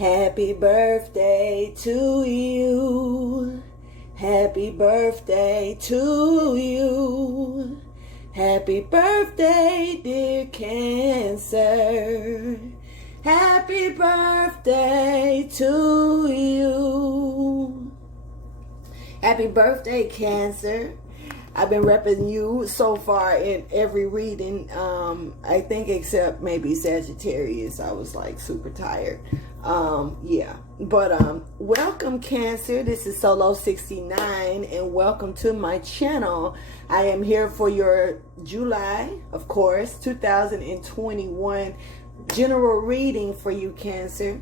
Happy birthday to you. Happy birthday to you. Happy birthday, dear Cancer. Happy birthday to you. Happy birthday, Cancer. I've been repping you so far in every reading, I think except maybe Sagittarius. I was like super tired. Yeah. But welcome, Cancer. This is Solo 69 and welcome to my channel. I am here for your July, of course, 2021 general reading for you, Cancer.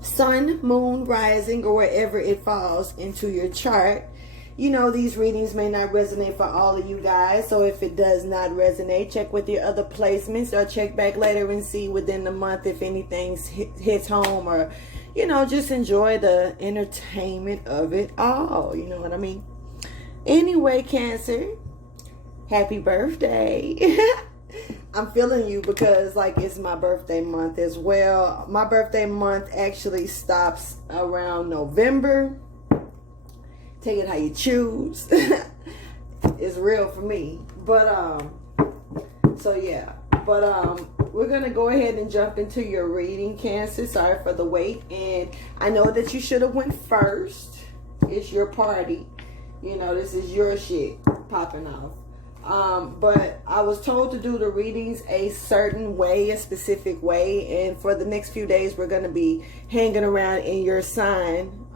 Sun, moon, rising, or wherever it falls into your chart. You know, these readings may not resonate for all of you guys. So if it does not resonate, check with your other placements or check back later and see within the month if anything hits home, or, you know, just enjoy the entertainment of it all. You know what I mean? Anyway, Cancer, happy birthday. I'm feeling you because like it's my birthday month as well. My birthday month actually stops around November. Take it how you choose. It's real for me. But so yeah. But we're gonna go ahead and jump into your reading, Cancer. Sorry for the wait. And I know that you should have went first. It's your party. You know, this is your shit popping off. But I was told to do the readings a certain way, a specific way. And for the next few days, we're going to be hanging around in your sign,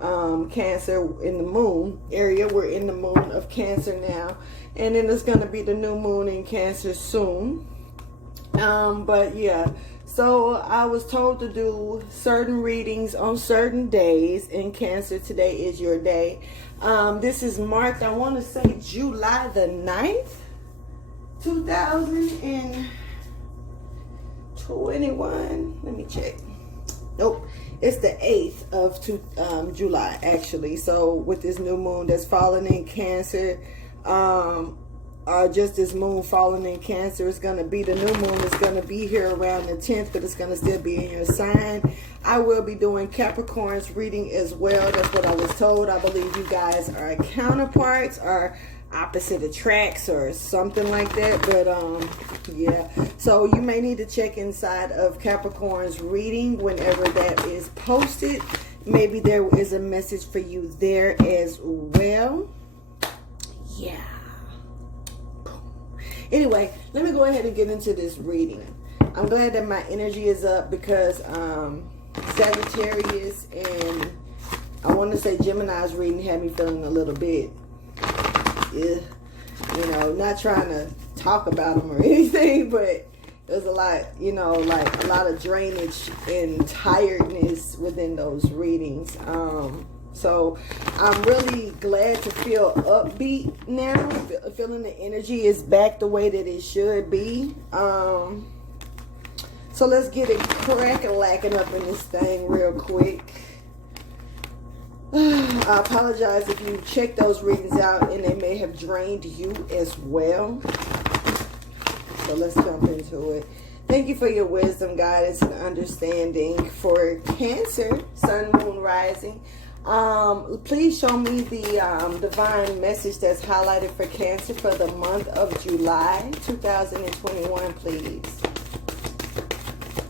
Cancer, in the moon area. We're in the moon of Cancer now. And then it's going to be the new moon in Cancer soon. But yeah, so I was told to do certain readings on certain days in Cancer. Today is your day. This is marked, I want to say July the 9th. 2021. Let me check. Nope, it's the 8th of July actually. So with this new moon that's falling in Cancer, just this moon falling in Cancer, it's gonna be the new moon. It's gonna be here around the 10th, but it's gonna still be in your sign. I will be doing Capricorn's reading as well. That's what I was told. I believe you guys are counterparts or opposite attracts or something like that. But yeah, so you may need to check inside of Capricorn's reading whenever that is posted. Maybe there is a message for you there as well. Yeah. Anyway, let me go ahead and get into this reading. I'm glad that my energy is up because Sagittarius and I want to say Gemini's reading had me feeling a little bit, you know, not trying to talk about them or anything, but there's a lot, you know, like a lot of drainage and tiredness within those readings. So I'm really glad to feel upbeat now, feeling the energy is back the way that it should be. So let's get it crack-a-lacking up in this thing real quick. I apologize if you check those readings out and they may have drained you as well. So let's jump into it. Thank you for your wisdom, guidance, and understanding for Cancer, Sun, Moon, Rising. Please show me the divine message that's highlighted for Cancer for the month of July 2021, please.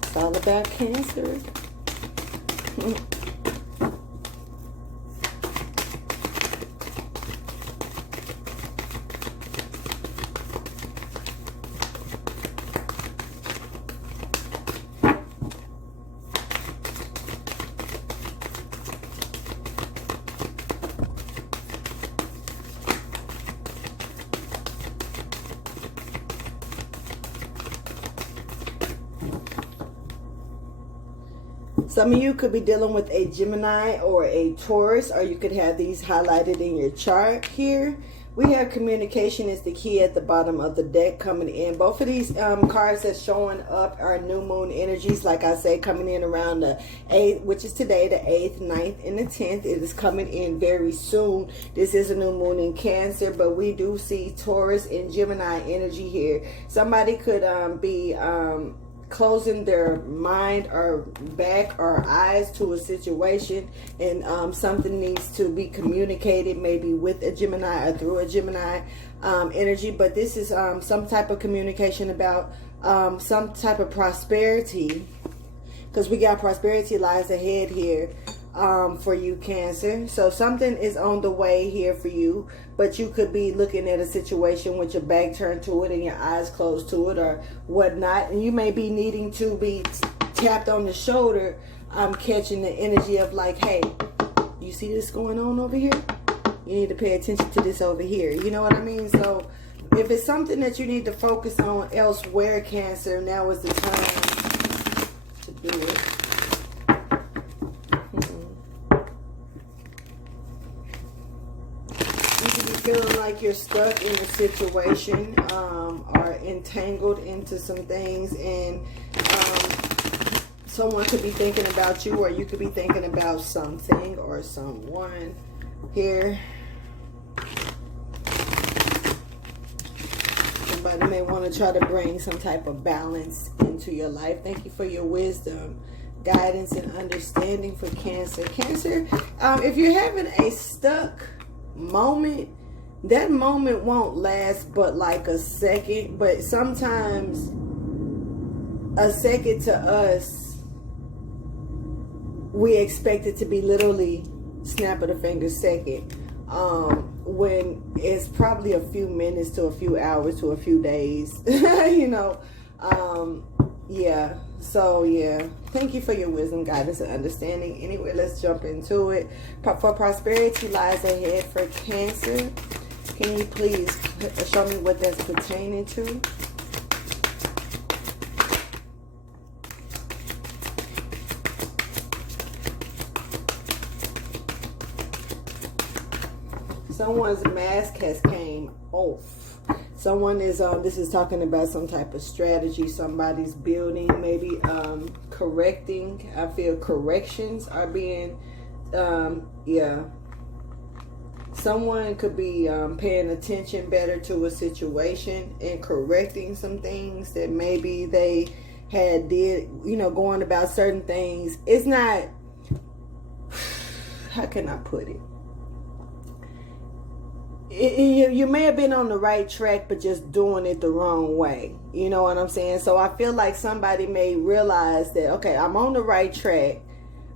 It's all about Cancer. Some of you could be dealing with a Gemini or a Taurus, or you could have these highlighted in your chart here. We have communication is the key at the bottom of the deck coming in. Both of these cards that's showing up are new moon energies, like I say, coming in around the 8th, which is today, the 8th, 9th, and the 10th. It is coming in very soon. This is a new moon in Cancer, but we do see Taurus and Gemini energy here. Somebody could be closing their mind or back or eyes to a situation, and something needs to be communicated, maybe with a Gemini or through a Gemini energy. But this is some type of communication about some type of prosperity, because we got prosperity lies ahead here for you, Cancer. So something is on the way here for you, but you could be looking at a situation with your back turned to it and your eyes closed to it or whatnot, and you may be needing to be tapped on the shoulder. I'm catching the energy of like, hey, you see this going on over here? You need to pay attention to this over here. You know what I mean? So if it's something that you need to focus on elsewhere, Cancer, now is the time to do it. Feeling like you're stuck in a situation or entangled into some things, and someone could be thinking about you, or you could be thinking about something or someone here. Somebody may want to try to bring some type of balance into your life. Thank you for your wisdom, guidance, and understanding for Cancer. Cancer, if you're having a stuck moment, that moment won't last but like a second, but sometimes a second to us, we expect it to be literally snap of the finger second, when it's probably a few minutes to a few hours to a few days. You know, yeah. So yeah, thank you for your wisdom, guidance, and understanding. Anyway, let's jump into it. For prosperity lies ahead for Cancer. Can you please show me what that's pertaining to? Someone's mask has came off. Someone is this is talking about some type of strategy somebody's building, maybe correcting. I feel corrections are being yeah. Someone could be paying attention better to a situation and correcting some things that maybe they had did, you know, going about certain things. It's not, how can I put it? You may have been on the right track, but just doing it the wrong way. You know what I'm saying? So I feel like somebody may realize that, okay, I'm on the right track,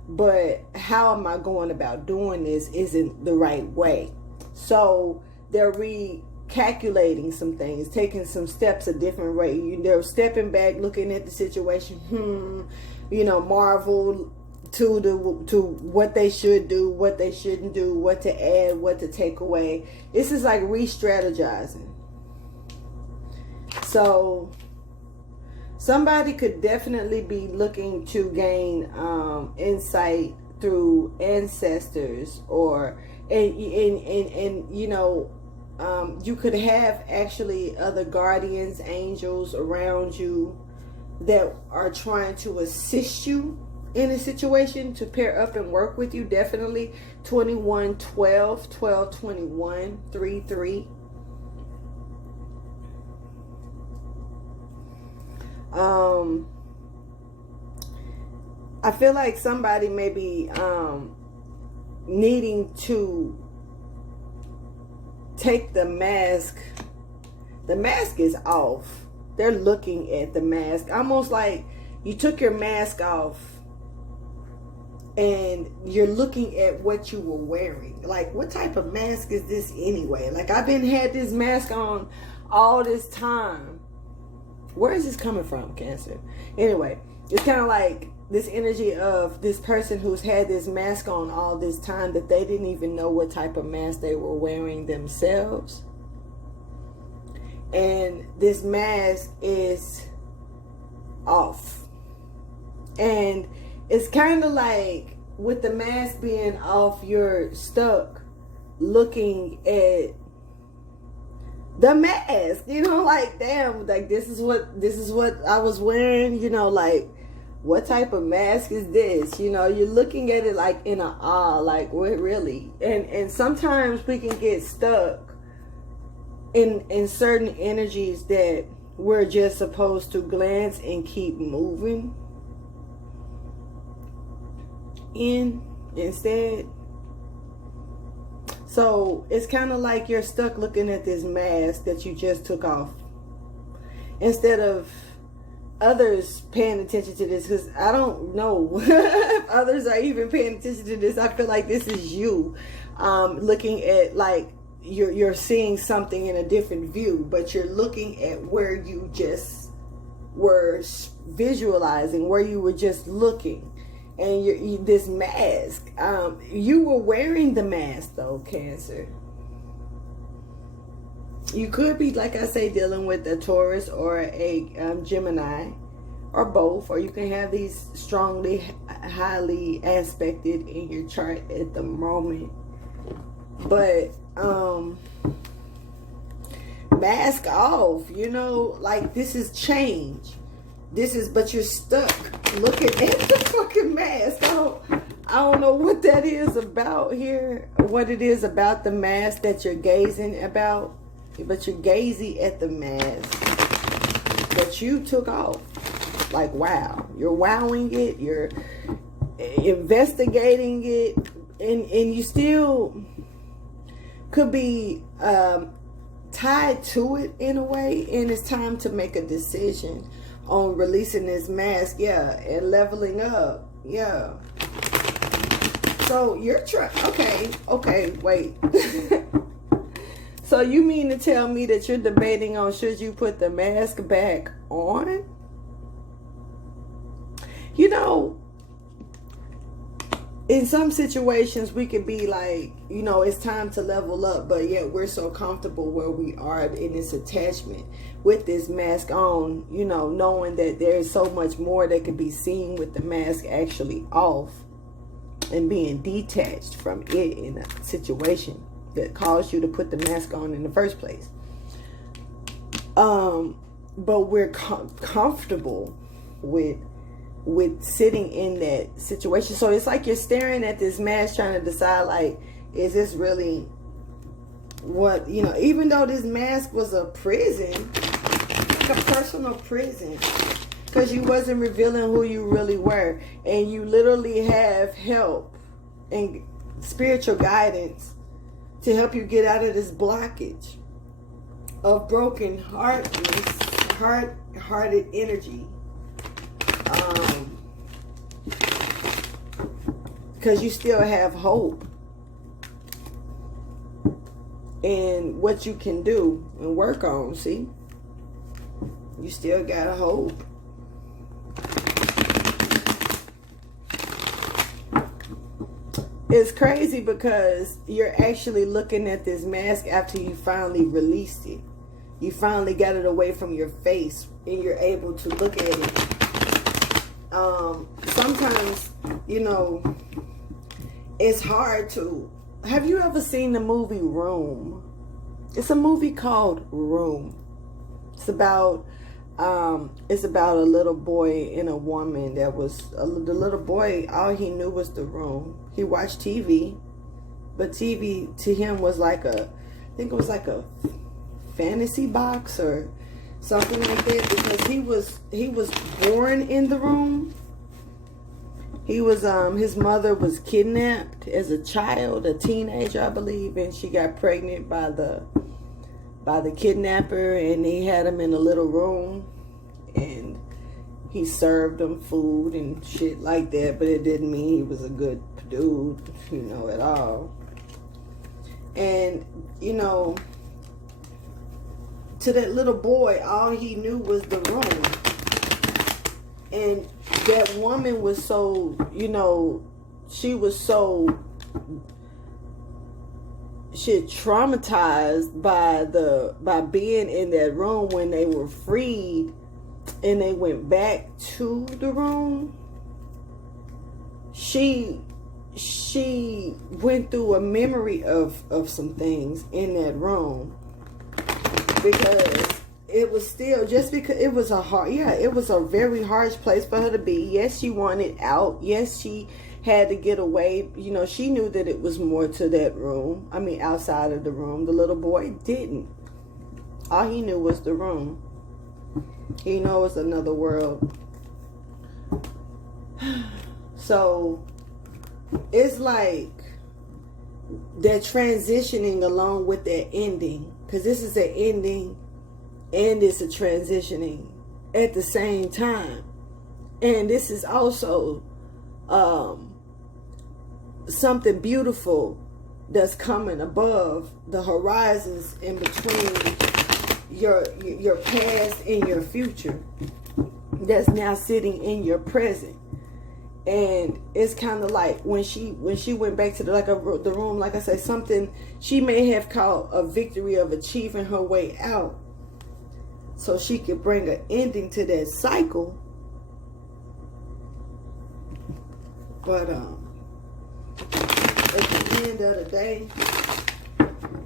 but how am I going about doing this isn't the right way. So they're recalculating some things, taking some steps a different way. They're stepping back, looking at the situation, you know, marvel to what they should do, what they shouldn't do, what to add, what to take away. This is like re-strategizing. So somebody could definitely be looking to gain insight through ancestors, or and you know, you could have actually other guardians, angels around you that are trying to assist you in a situation, to pair up and work with you. Definitely 21 12 12 21 3 3. I feel like somebody may be needing to take the mask. The mask is off. They're looking at the mask, almost like you took your mask off and you're looking at what you were wearing. Like, what type of mask is this anyway? Like, I've had this mask on all this time. Where is this coming from, Cancer? Anyway, it's kind of like this energy of this person who's had this mask on all this time, that they didn't even know what type of mask they were wearing themselves. And this mask is off. And it's kind of like, with the mask being off, you're stuck looking at the mask, you know, like, damn, like, this is what I was wearing, you know, like, what type of mask is this? You know, you're looking at it like in a awe, like, what, really? And sometimes we can get stuck in certain energies that we're just supposed to glance and keep moving in instead. So it's kind of like you're stuck looking at this mask that you just took off, instead of others paying attention to this, because I don't know if others are even paying attention to this. I feel like this is you looking at, like, you're seeing something in a different view, but you're looking at where you just were visualizing, where you were just looking. And this mask, you were wearing the mask though, Cancer. You could be, like I say, dealing with a Taurus or a Gemini, or both, or you can have these strongly, highly aspected in your chart at the moment. But mask off, you know, like, this is change. This is, but you're stuck looking at the fucking mask. I don't know what that is about here, what it is about the mask that you're gazing about, but you're gazing at the mask that you took off. Like, wow, you're wowing it, you're investigating it, and you still could be tied to it in a way, and it's time to make a decision on releasing this mask, yeah, and leveling up, yeah. So you're trying, okay, wait. So you mean to tell me that you're debating on should you put the mask back on? You know, in some situations we could be like, you know, it's time to level up, but yet we're so comfortable where we are in this attachment with this mask on, you know, knowing that there's so much more that could be seen with the mask actually off, and being detached from it in a situation that caused you to put the mask on in the first place. But we're comfortable with sitting in that situation. So it's like you're staring at this mask trying to decide, like, is this really what, you know, even though this mask was a prison, like a personal prison, because you wasn't revealing who you really were, and you literally have help and spiritual guidance to help you get out of this blockage of broken hearted energy. Because you still have hope in what you can do and work on. See, you still got a hope. It's crazy because you're actually looking at this mask after you finally released it. You finally got it away from your face and you're able to look at it. Sometimes, you know, it's hard to... Have you ever seen the movie Room? It's a movie called Room. It's about a little boy and a woman that was... the little boy, all he knew was the room. He watched TV, but TV to him was like I think it was like a fantasy box or something like that, because he was born in the room. He was his mother was kidnapped as a child, a teenager, I believe, and she got pregnant by the kidnapper, and he had him in a little room, and he served him food and shit like that, but it didn't mean he was a good dude, you know, at all. And, you know, to that little boy, all he knew was the room. And that woman was so, you know, she had traumatized by being in that room when they were freed and they went back to the room. She went through a memory of some things in that room, because it was still, just because it was it was a very harsh place for her to be. Yes, she wanted out. Yes, she had to get away. You know, she knew that it was more to that room. I mean, outside of the room. The little boy didn't. All he knew was the room. He knows another world. So it's like they're transitioning along with their ending, because this is an ending and it's a transitioning at the same time. And this is also something beautiful that's coming above the horizons in between your past and your future, that's now sitting in your present. And it's kind of like when she went back to the room, like I said, something she may have called a victory of achieving her way out, so she could bring an ending to that cycle. But at the end of the day,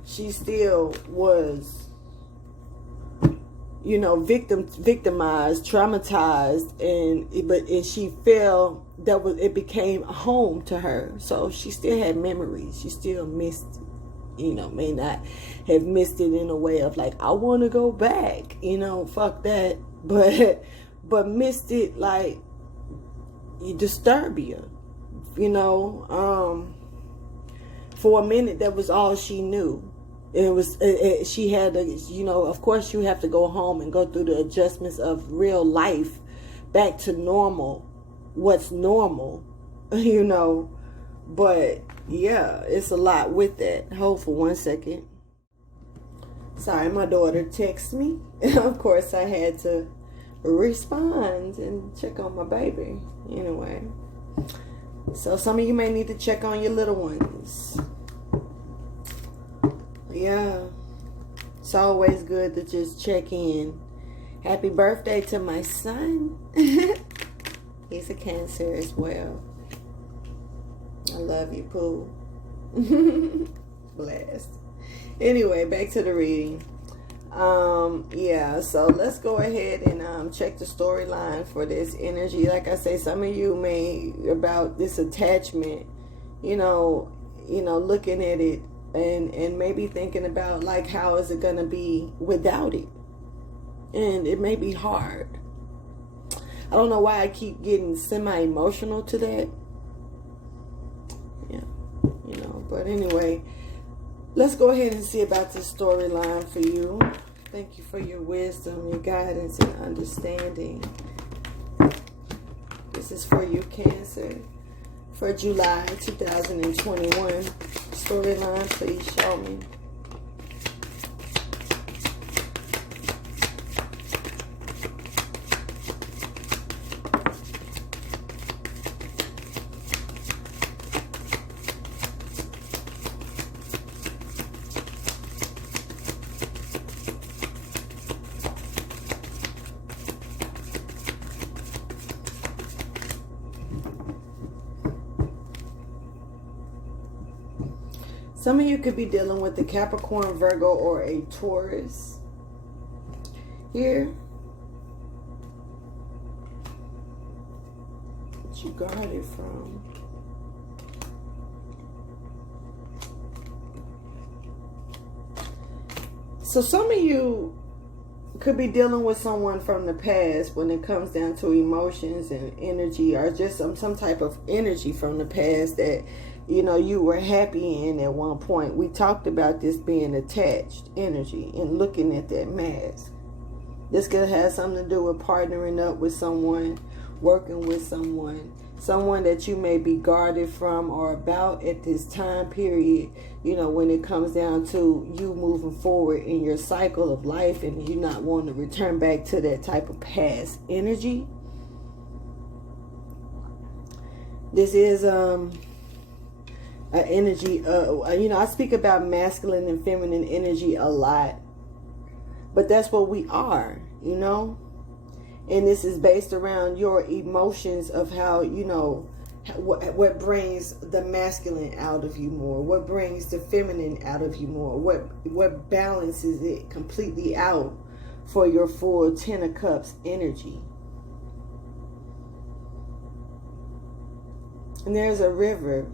she still was, you know, victimized, traumatized, and she felt that it became a home to her. So she still had memories. She still missed, you know, may not have missed it in a way of like, I want to go back, you know, fuck that, but missed it like disturbia, you know. For a minute, that was all she knew. It was she had to, you know, of course you have to go home and go through the adjustments of real life back to normal, what's normal, you know. But yeah, it's a lot with that. Hold for 1 second. Sorry, my daughter texted me. Of course I had to respond and check on my baby anyway. So some of you may need to check on your little ones. Yeah, it's always good to just check in. Happy birthday to my son. He's a Cancer as well. I love you, Pooh. Blast. Anyway, back to the reading. Yeah, so let's go ahead and check the storyline for this energy. Like I say, some of you may, about this attachment, you know, looking at it and maybe thinking about like, how is it gonna be without it? And it may be hard. I don't know why I keep getting semi-emotional to that. Yeah, you know, but anyway, let's go ahead and see about this storyline for you. Thank you for your wisdom, your guidance, and understanding. This is for you, Cancer, for July 2021. Storyline, please show me. Some of you could be dealing with the Capricorn, Virgo, or a Taurus here. What you guarded from. So some of you could be dealing with someone from the past when it comes down to emotions and energy, or just some type of energy from the past that, you know, you were happy in at one point. We talked about this being attached energy and looking at that mask. This could have something to do with partnering up with someone, working with someone that you may be guarded from or about at this time period, you know, when it comes down to you moving forward in your cycle of life and you not wanting to return back to that type of past energy. This is an energy, you know, I speak about masculine and feminine energy a lot, but that's what we are, you know. And this is based around your emotions of how, you know, what brings the masculine out of you more, what brings the feminine out of you more, what balances it completely out for your full 10 of Cups energy. And there's a river,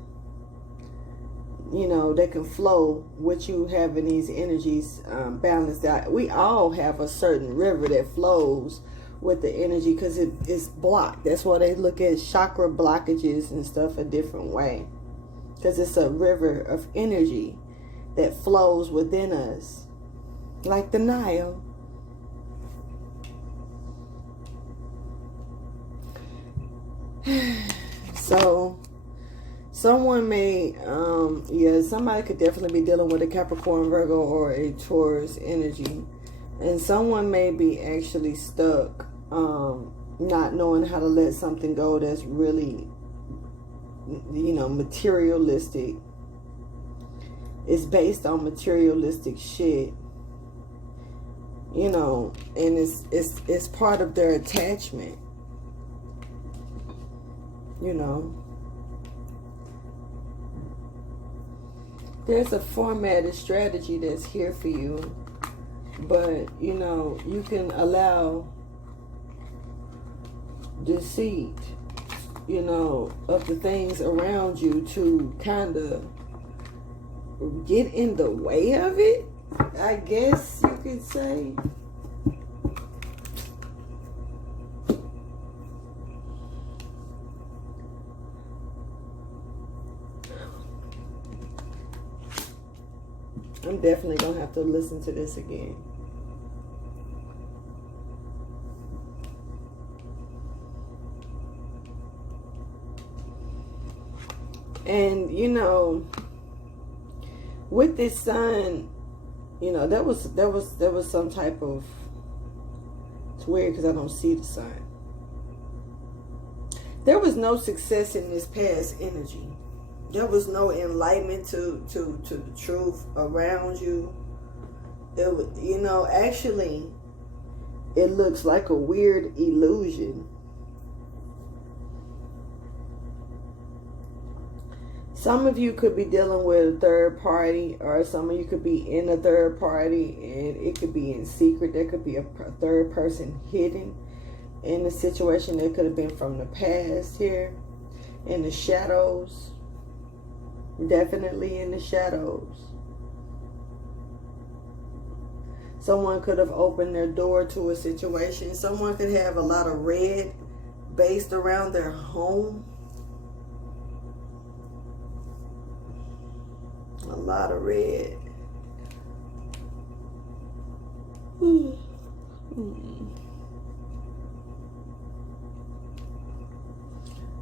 you know, that can flow with you having these energies balanced out. We all have a certain river that flows with the energy, because it's blocked. That's why they look at chakra blockages and stuff a different way, because it's a river of energy that flows within us like the Nile. So someone may somebody could definitely be dealing with a Capricorn, Virgo, or a Taurus energy, and someone may be actually stuck, not knowing how to let something go that's really, materialistic. It's based on materialistic shit, and it's part of their attachment, There's a formatted strategy that's here for you, but you can allow deceit, of the things around you to kind of get in the way of it, I guess you could say. I'm definitely gonna have to listen to this again. And with this sun, there was some type of, it's weird because I don't see the sun. There was no success in this past energy. There was no enlightenment to the truth around you. It was, actually, it looks like a weird illusion. Some of you could be dealing with a third party, or some of you could be in a third party, and it could be in secret. There could be a third person hidden in the situation. That could have been from the past here, in the shadows. Definitely in the shadows. Someone could have opened their door to a situation. Someone could have a lot of red based around their home. A lot of red.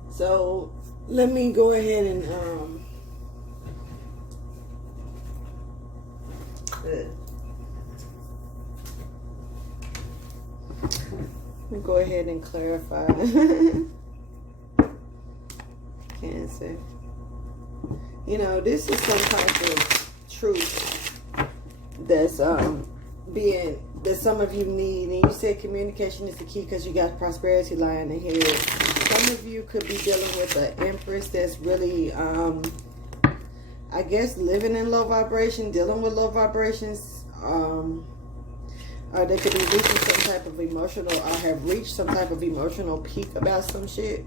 So let me go ahead and go ahead and clarify. Cancer. This is some type of truth that's that some of you need. And you said communication is the key because you got prosperity lying ahead. Some of you could be dealing with an empress that's really, I guess, living in low vibration, dealing with low vibrations. Or they could be reaching some type of emotional, or have reached some type of emotional peak about some shit.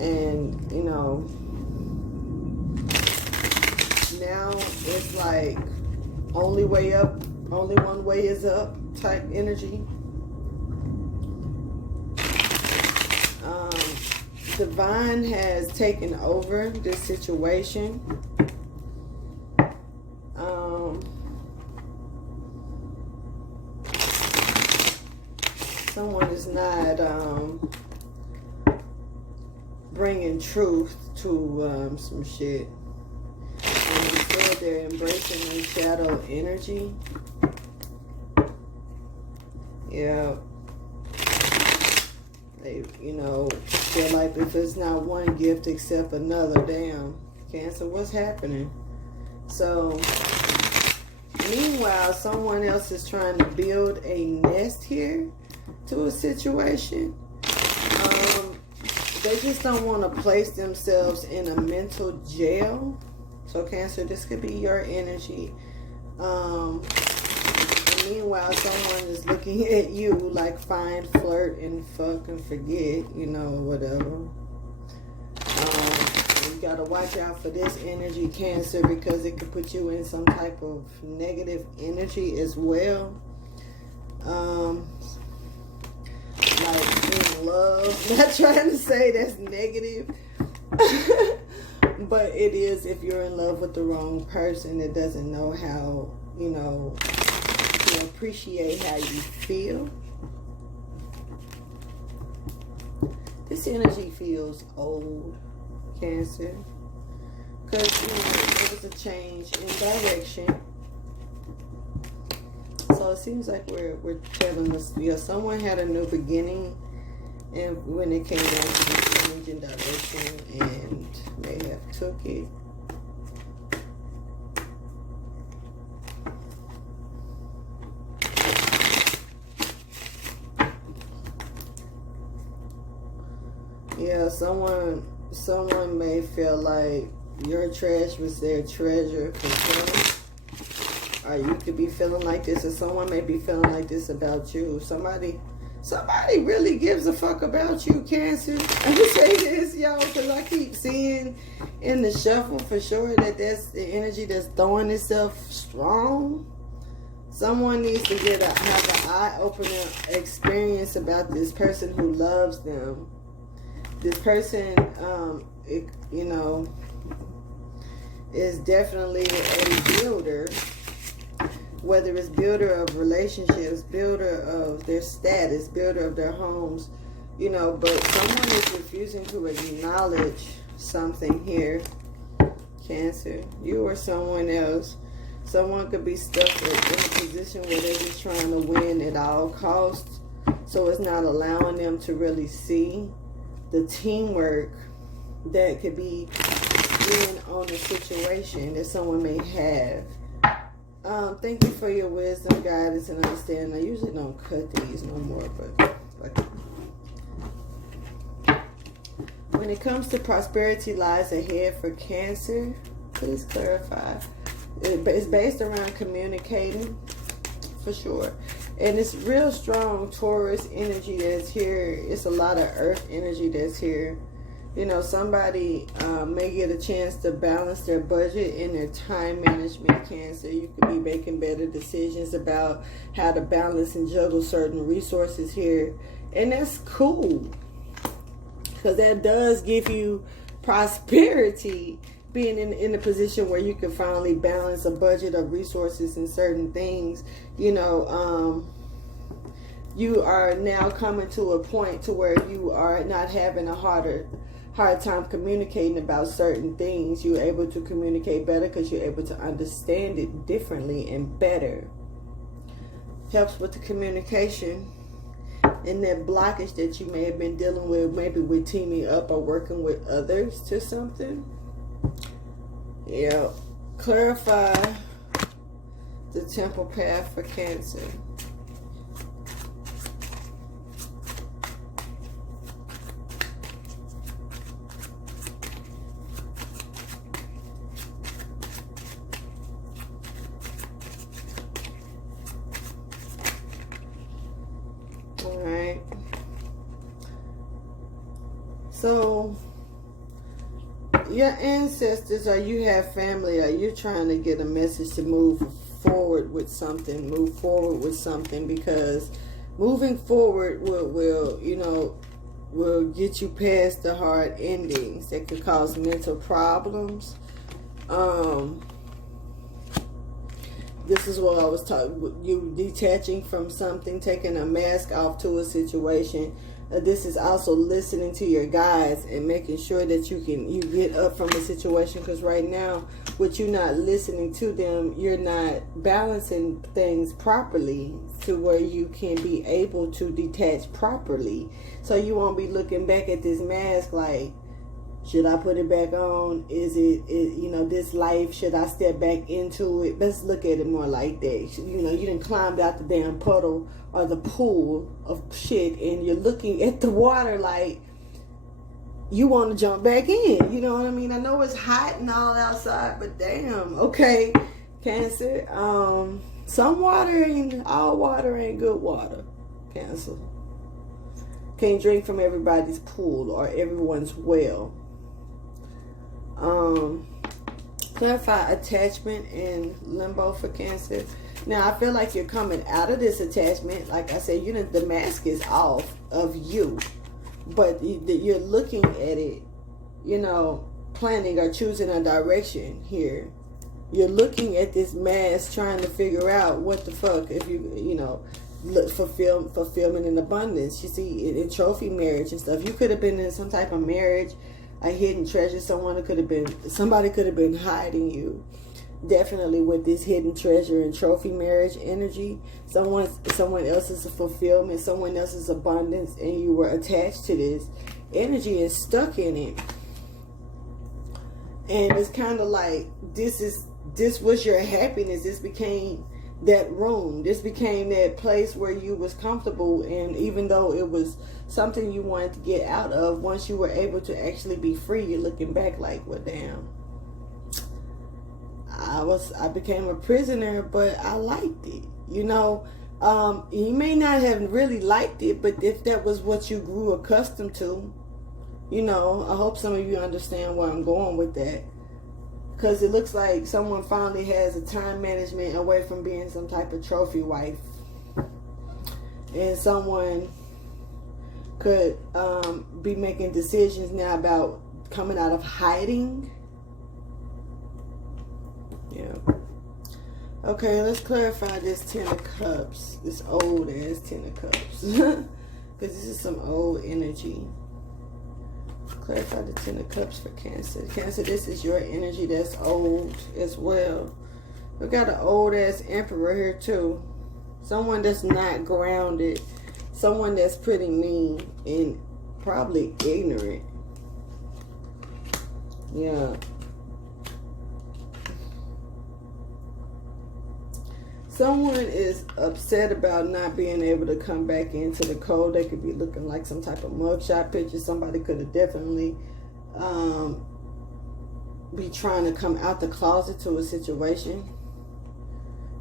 And, now it's like only way up, only one way is up type energy. Divine has taken over this situation. Someone is not bringing truth to some shit. And instead they're embracing the shadow energy. Yeah. They, feel like if it's not one gift except another, damn, Cancer, what's happening? So, meanwhile, someone else is trying to build a nest here to a situation. They just don't want to place themselves in a mental jail. So Cancer, this could be your energy. Meanwhile, someone is looking at you like find, flirt, and fuck and forget, whatever. You gotta watch out for this energy, Cancer, because it could put you in some type of negative energy as well. like in love. Not trying to say that's negative. But it is if you're in love with the wrong person that doesn't know how, you know, to appreciate how you feel. This energy feels old, Cancer. Because, you know, there was a change in direction. So it seems like we're telling us, yeah, someone had a new beginning, and when it came down to the change in direction, and they have took it. Yeah, someone may feel like your trash was their treasure for them. Or you could be feeling like this, or someone may be feeling like this about you. Somebody really gives a fuck about you, Cancer. I'm gonna say this, y'all, because I keep seeing in the shuffle for sure that that's the energy that's throwing itself strong. Someone needs to have an eye-opening experience about this person who loves them. This person, you know, is definitely a builder. Whether it's builder of relationships, builder of their status, builder of their homes, you know, but someone is refusing to acknowledge something here, Cancer. You or someone else. Someone could be stuck in a position where they're just trying to win at all costs. So it's not allowing them to really see the teamwork that could be in on the situation that someone may have. Thank you for your wisdom, guidance, and understanding. I usually don't cut these no more, but when it comes to prosperity lies ahead for Cancer, please clarify. It's based around communicating, for sure. And it's real strong Taurus energy that's here. It's a lot of earth energy that's here. You know, somebody may get a chance to balance their budget and their time management, Cancer. You could be making better decisions about how to balance and juggle certain resources here. And that's cool, because that does give you prosperity, being in a position where you can finally balance a budget of resources and certain things. You know, you are now coming to a point to where you are not having a hard time communicating about certain things. You're able to communicate better because you're able to understand it differently and better. Helps with the communication and that blockage that you may have been dealing with, maybe with teaming up or working with others to something. Yeah. Clarify the temple path for Cancer. So, your ancestors, or you have family, or you're trying to get a message to move forward with something, because moving forward will you know, will get you past the hard endings that could cause mental problems. This is what I was talking, you detaching from something, taking a mask off to a situation. This is also listening to your guides and making sure that you get up from the situation, because right now, with you not listening to them, you're not balancing things properly to where you can be able to detach properly. So you won't be looking back at this mask like, should I put it back on? Is it you know, this life, should I step back into it? Let's look at it more like that. You know, you done climbed out the damn puddle or the pool of shit, and you're looking at the water like you want to jump back in. You know what I mean? I know it's hot and all outside, but damn, okay, Cancer. All water ain't good water, Cancer. Can't drink from everybody's pool or everyone's well. Clarify attachment in limbo for Cancer. Now, I feel like you're coming out of this attachment. Like I said, the mask is off of you. But you're looking at it, planning or choosing a direction here. You're looking at this mask trying to figure out what the fuck, if look fulfillment and abundance. You see, in trophy marriage and stuff, you could have been in some type of marriage, a hidden treasure. Somebody could have been hiding you. Definitely with this hidden treasure and trophy marriage energy, someone else's fulfillment, someone else's abundance, and you were attached to this energy and stuck in it. And it's kind of like this was your happiness. This became that room. This became that place where you was comfortable. And even though it was something you wanted to get out of, once you were able to actually be free, you're looking back like, well, damn, I became a prisoner, but I liked it. You may not have really liked it, but if that was what you grew accustomed to, I hope some of you understand where I'm going with that. Because it looks like someone finally has a time management away from being some type of trophy wife. And someone could be making decisions now about coming out of hiding. Yeah. Okay, let's clarify this Ten of Cups. This old ass Ten of Cups. Because this is some old energy. Clarify the Ten of Cups for Cancer. Cancer, this is your energy that's old as well. We got an old ass Emperor here too. Someone that's not grounded. Someone that's pretty mean and probably ignorant. Yeah. Someone is upset about not being able to come back into the code. They could be looking like some type of mugshot picture. Somebody could have definitely be trying to come out the closet to a situation.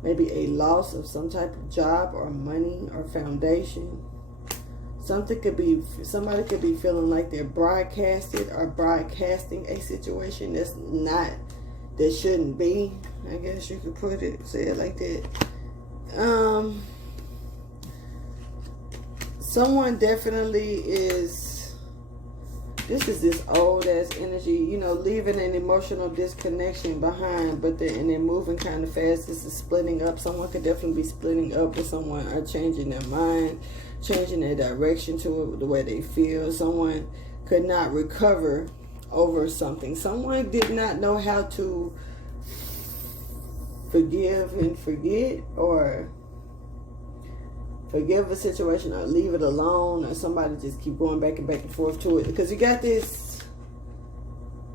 Maybe a loss of some type of job or money or foundation. Somebody could be feeling like they're broadcasted or broadcasting a situation that shouldn't be. I guess you could say it like that. Someone definitely is, this is this old ass energy, leaving an emotional disconnection behind, but they're moving kind of fast. This is splitting up. Someone could definitely be splitting up with someone or changing their mind, changing their direction to the way they feel. Someone could not recover over something. Someone did not know how to forgive and forget, or forgive a situation or leave it alone, or somebody just keep going back and forth to it, because you got this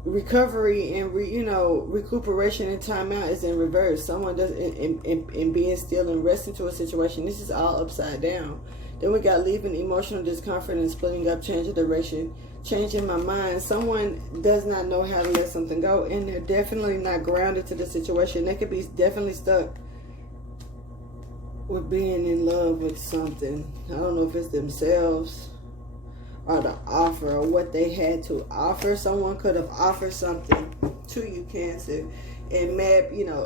recovery and recuperation and timeout is in reverse. Someone does in being still and resting to a situation. This is all upside down. Then we got leaving emotional discomfort and splitting up, changing direction, changing my mind. Someone does not know how to let something go, and they're definitely not grounded to the situation. They could be definitely stuck with being in love with something. I don't know if it's themselves or the offer or what they had to offer. Someone could have offered something to you, Cancer, and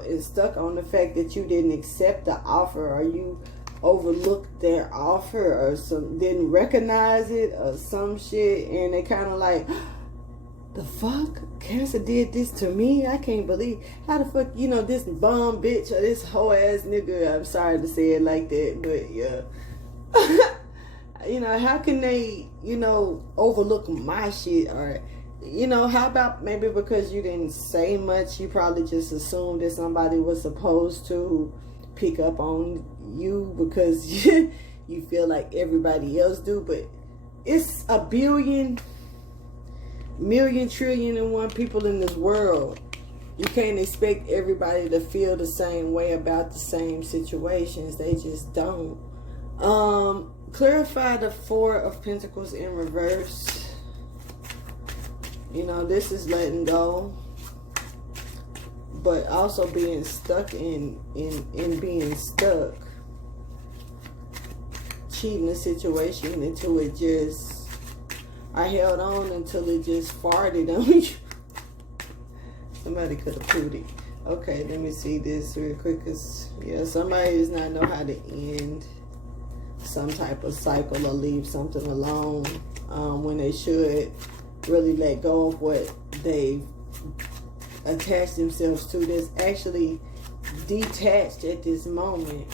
is stuck on the fact that you didn't accept the offer, or you overlooked their offer, or didn't recognize it, or some shit, and they kind of like, the fuck? Cancer did this to me? I can't believe. How the fuck, this bum bitch or this hoe ass nigga, I'm sorry to say it like that, but yeah. How can they, overlook my shit? Or, how about maybe because you didn't say much, you probably just assumed that somebody was supposed to pick up on you because you feel like everybody else do. But it's a billion, million, trillion and one people in this world. You can't expect everybody to feel the same way about the same situations. They just don't. Clarify the Four of Pentacles in reverse. This is letting go, but also being stuck in being stuck. Cheating the situation until it just, I held on until it just farted on you. Somebody could have proved it. Okay, let me see this real quick. Cause yeah, somebody does not know how to end some type of cycle or leave something alone when they should really let go of what they've attached themselves to. That's actually detached at this moment.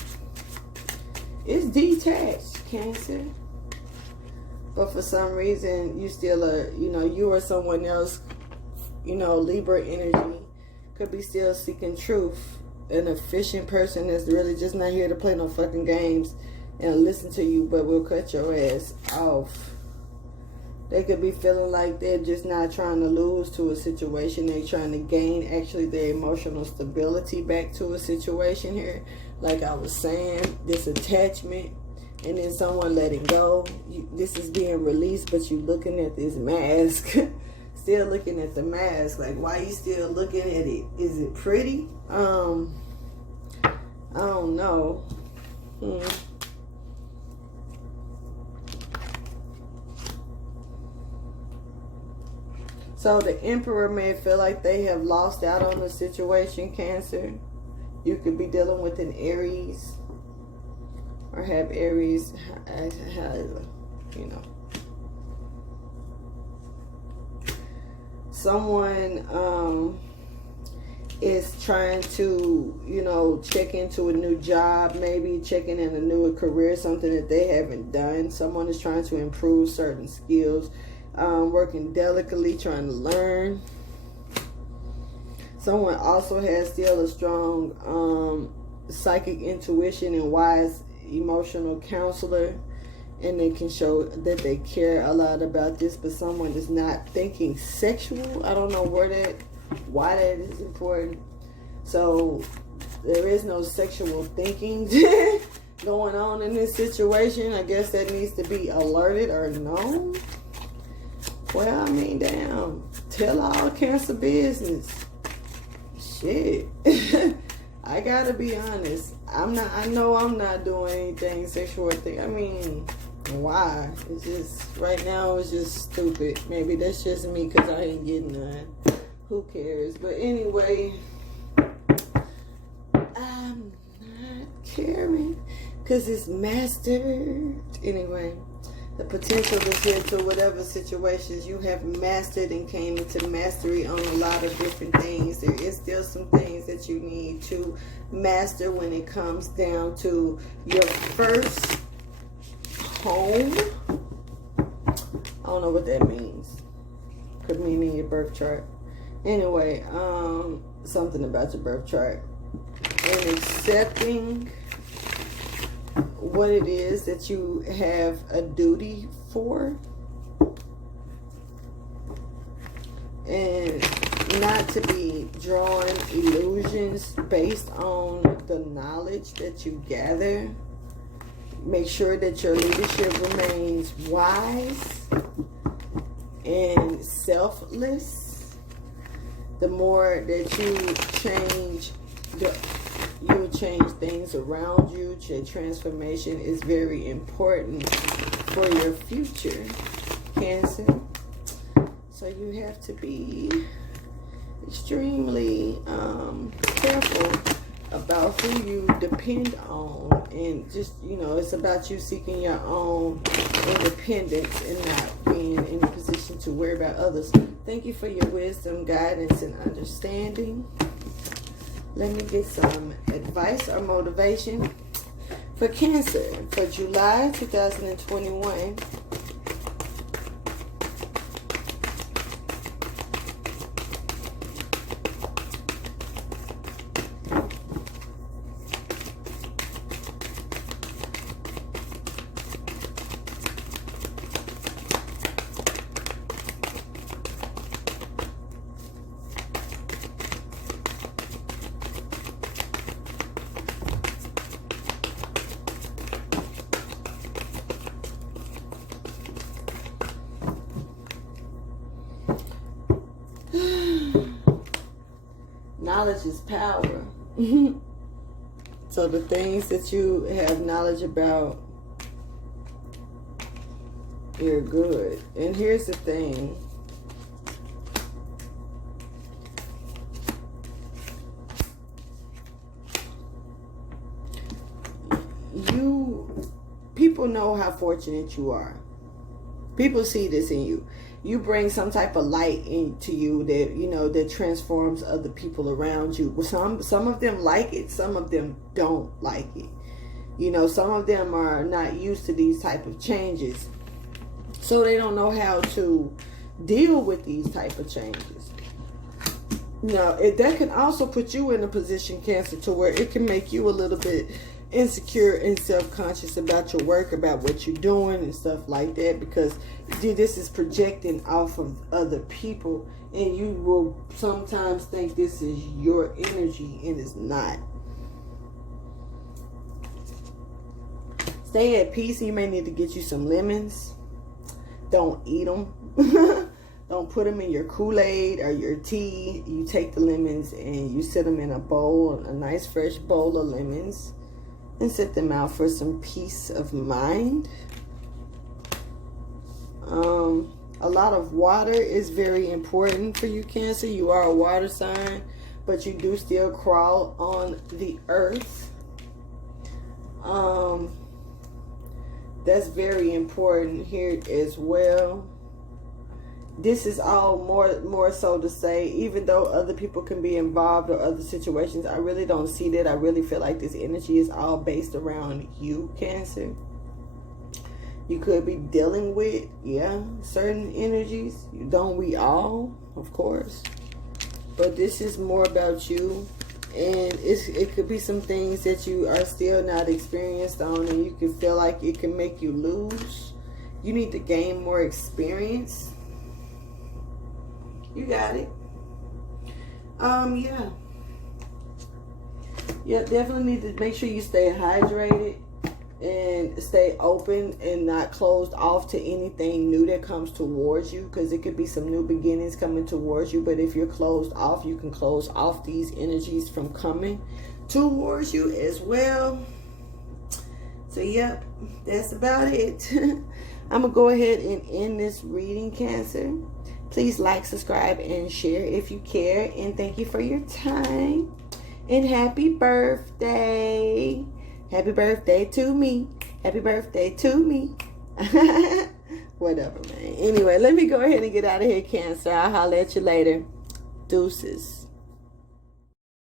It's detached, Cancer. But for some reason, you still are, you or someone else, Libra energy could be still seeking truth. An efficient person that's really just not here to play no fucking games and listen to you, but will cut your ass off. They could be feeling like they're just not trying to lose to a situation. They're trying to gain actually their emotional stability back to a situation here. Like I was saying, this attachment and then someone letting go. This is being released, but you looking at this mask. Still looking at the mask. Like, why you still looking at it? Is it pretty? I don't know. So the Emperor may feel like they have lost out on the situation, Cancer. You could be dealing with an Aries. Or have Aries, Someone is trying to, check into a new job, maybe checking in a new career, something that they haven't done. Someone is trying to improve certain skills, working delicately, trying to learn. Someone also has still a strong psychic intuition and wise emotional counselor, and they can show that they care a lot about this, but someone is not thinking sexual. I don't know why that is important. So there is no sexual thinking going on in this situation. I guess that needs to be alerted or known. Well, I mean, damn, tell all Cancer business. Shit. I gotta be honest. I know I'm not doing anything sexual thing. I mean, why? It's just, right now it's just stupid. Maybe that's just me because I ain't getting none. Who cares? But anyway, I'm not caring because it's mastered. Anyway, the potential is here to whatever situations you have mastered and came into mastery on a lot of different things. There is still some things that you need to master when it comes down to your first home. I don't know what that means. Could mean in your birth chart. Anyway, something about your birth chart. And accepting what it is that you have a duty for, and not to be drawing illusions based on the knowledge that you gather. Make sure that your leadership remains wise and selfless. The more that you change you change things around you. Transformation is very important for your future, Cancer. So you have to be extremely careful about who you depend on, and just, it's about you seeking your own independence and not being in a position to worry about others. Thank you for your wisdom, guidance, and understanding. Let me get some advice or motivation for Cancer for July 2021. Knowledge is power. So the things that you have knowledge about, you're good. And here's the thing. people know how fortunate you are. People see this in you. You bring some type of light into you that, you know, that transforms other people around you. Some of them like it, some of them don't like it. You know, some of them are not used to these type of changes, so they don't know how to deal with these type of changes. Now, that can also put you in a position, Cancer, to where it can make you a little bit insecure and self-conscious about your work, about what you're doing and stuff like that, because this is projecting off of other people, and you will sometimes think this is your energy, and it's not. Stay at peace. You may need to get you some lemons. Don't eat them. Don't put them in your Kool-Aid or your tea. You take the lemons and you set them in a bowl, a nice fresh bowl of lemons, and set them out for some peace of mind. A lot of water is very important for you, Cancer. You are a water sign, but you do still crawl on the earth. That's very important here as well. This is all more so to say, even though other people can be involved or other situations, I really don't see that. I really feel like this energy is all based around you, Cancer. You could be dealing with, certain energies. Don't we all? Of course. But this is more about you. And it could be some things that you are still not experienced on, and you can feel like it can make you lose. You need to gain more experience. You got it. Yeah, definitely need to make sure you stay hydrated and stay open and not closed off to anything new that comes towards you, because it could be some new beginnings coming towards you. But if you're closed off, you can close off these energies from coming towards you as well. So yep, that's about it. I'm gonna go ahead and end this reading, Cancer. Please like, subscribe, and share if you care, and thank you for your time, and happy birthday. Happy birthday to me. Happy birthday to me. Whatever, man. Anyway, let me go ahead and get out of here, Cancer. I'll holler at you later. Deuces.